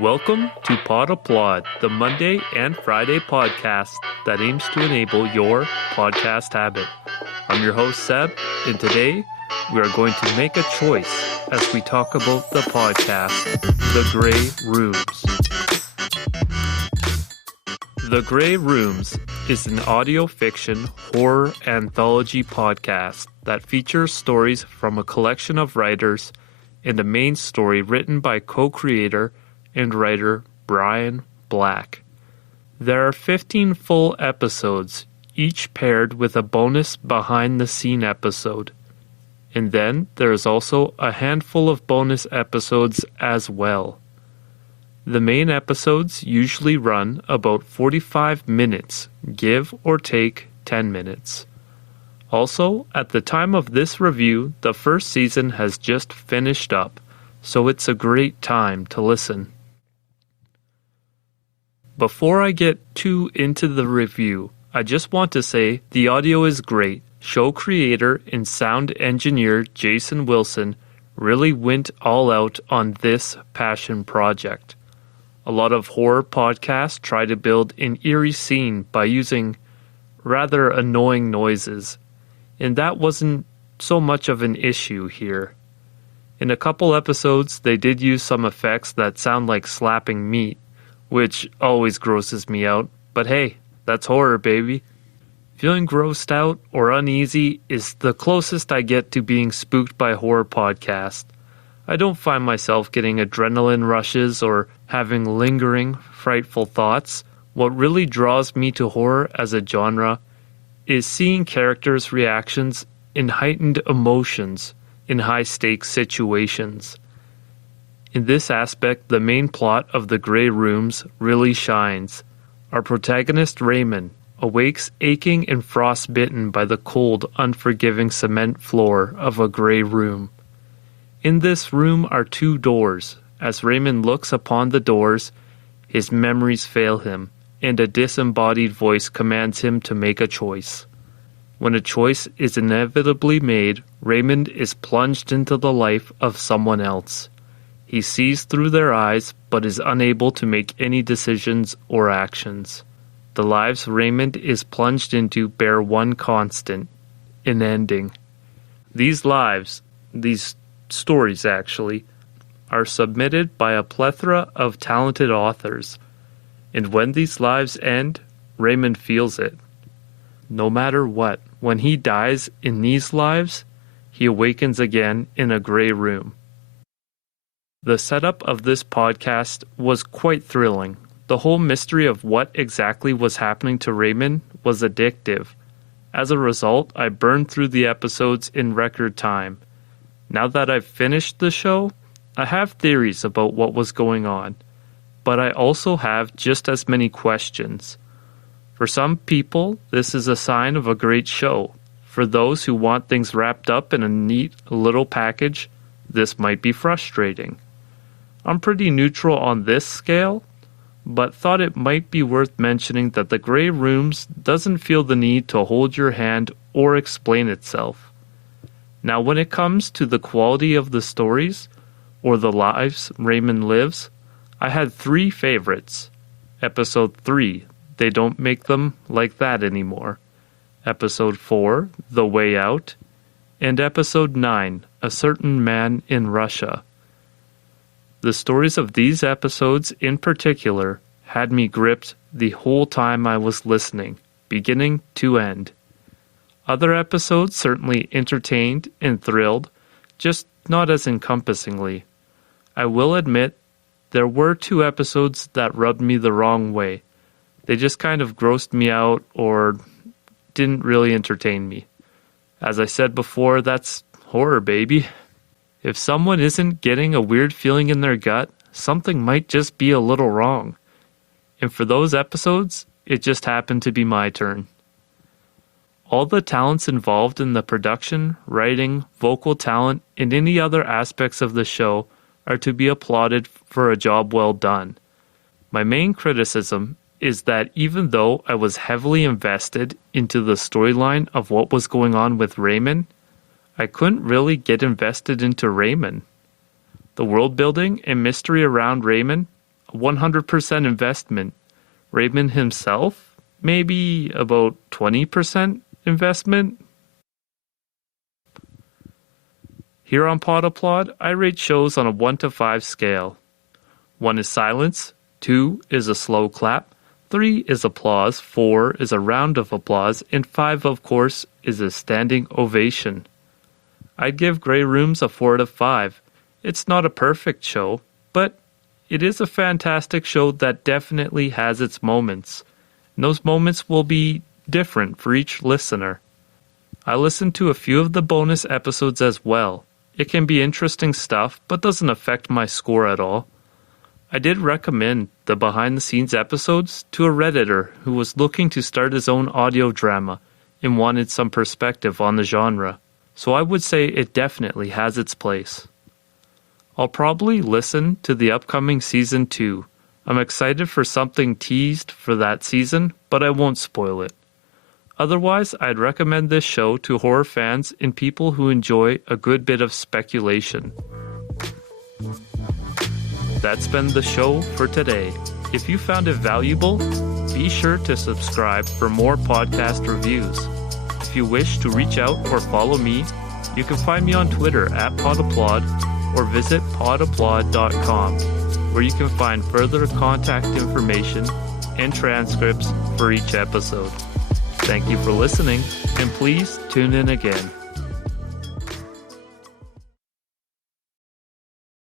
Welcome to Pod Applaud, the Monday and Friday podcast that aims to enable your podcast habit. I'm your host, Seb, and today we are going to make a choice as we talk about the podcast, The Grey Rooms. The Grey Rooms is an audio fiction horror anthology podcast that features stories from a collection of writers and a main story written by co-creator and writer Brian Black. There are 15 full episodes, each paired with a bonus behind-the-scene episode. And then there is also a handful of bonus episodes as well. The main episodes usually run about 45 minutes, give or take 10 minutes. Also, at the time of this review, the first season has just finished up, so it's a great time to listen. Before I get too into the review, I just want to say the audio is great. Show creator and sound engineer Jason Wilson really went all out on this passion project. A lot of horror podcasts try to build an eerie scene by using rather annoying noises, and that wasn't so much of an issue here. In a couple episodes, they did use some effects that sound like slapping meat, which always grosses me out, but hey, that's horror, baby. Feeling grossed out or uneasy is the closest I get to being spooked by horror podcasts. I don't find myself getting adrenaline rushes or having lingering, frightful thoughts. What really draws me to horror as a genre is seeing characters' reactions in heightened emotions in high-stakes situations. In this aspect, the main plot of The Grey Rooms really shines. Our protagonist Raymond awakes aching and frostbitten by the cold, unforgiving cement floor of a grey room. In this room are two doors. As Raymond looks upon the doors, his memories fail him, and a disembodied voice commands him to make a choice. When a choice is inevitably made, Raymond is plunged into the life of someone else. He sees through their eyes, but is unable to make any decisions or actions. The lives Raymond is plunged into bear one constant, an ending. These stories actually, are submitted by a plethora of talented authors. And when these lives end, Raymond feels it. No matter what, when he dies in these lives, he awakens again in a grey room. The setup of this podcast was quite thrilling. The whole mystery of what exactly was happening to Raymond was addictive. As a result, I burned through the episodes in record time. Now that I've finished the show, I have theories about what was going on, but I also have just as many questions. For some people, this is a sign of a great show. For those who want things wrapped up in a neat little package, this might be frustrating. I'm pretty neutral on this scale, but thought it might be worth mentioning that The Grey Rooms doesn't feel the need to hold your hand or explain itself. Now, when it comes to the quality of the stories, or the lives Raymond lives, I had 3 favorites. Episode 3, They Don't Make Them Like That Anymore. Episode 4, The Way Out. And Episode 9, A Certain Man in Russia. The stories of these episodes in particular had me gripped the whole time I was listening, beginning to end. Other episodes certainly entertained and thrilled, just not as encompassingly. I will admit, there were 2 episodes that rubbed me the wrong way. They just kind of grossed me out or didn't really entertain me. As I said before, that's horror, baby. If someone isn't getting a weird feeling in their gut, something might just be a little wrong. And for those episodes, it just happened to be my turn. All the talents involved in the production, writing, vocal talent, and any other aspects of the show are to be applauded for a job well done. My main criticism is that even though I was heavily invested into the storyline of what was going on with Raymond, I couldn't really get invested into Raymond. The world building and mystery around Raymond, a 100% investment. Raymond himself, maybe about 20% investment. Here on Pod Applaud, I rate shows on a 1 to 5 scale. 1 is silence, 2 is a slow clap, 3 is applause, 4 is a round of applause, and 5, of course, is a standing ovation. I'd give Grey Rooms a 4 out of 5. It's not a perfect show, but it is a fantastic show that definitely has its moments. And those moments will be different for each listener. I listened to a few of the bonus episodes as well. It can be interesting stuff, but doesn't affect my score at all. I did recommend the behind-the-scenes episodes to a Redditor who was looking to start his own audio drama and wanted some perspective on the genre, so I would say it definitely has its place. I'll probably listen to the upcoming Season 2. I'm excited for something teased for that season, but I won't spoil it. Otherwise, I'd recommend this show to horror fans and people who enjoy a good bit of speculation. That's been the show for today. If you found it valuable, be sure to subscribe for more podcast reviews. If you wish to reach out or follow me, you can find me on Twitter at podapplaud or visit podapplaud.com, where you can find further contact information and transcripts for each episode. Thank you for listening, and please tune in again.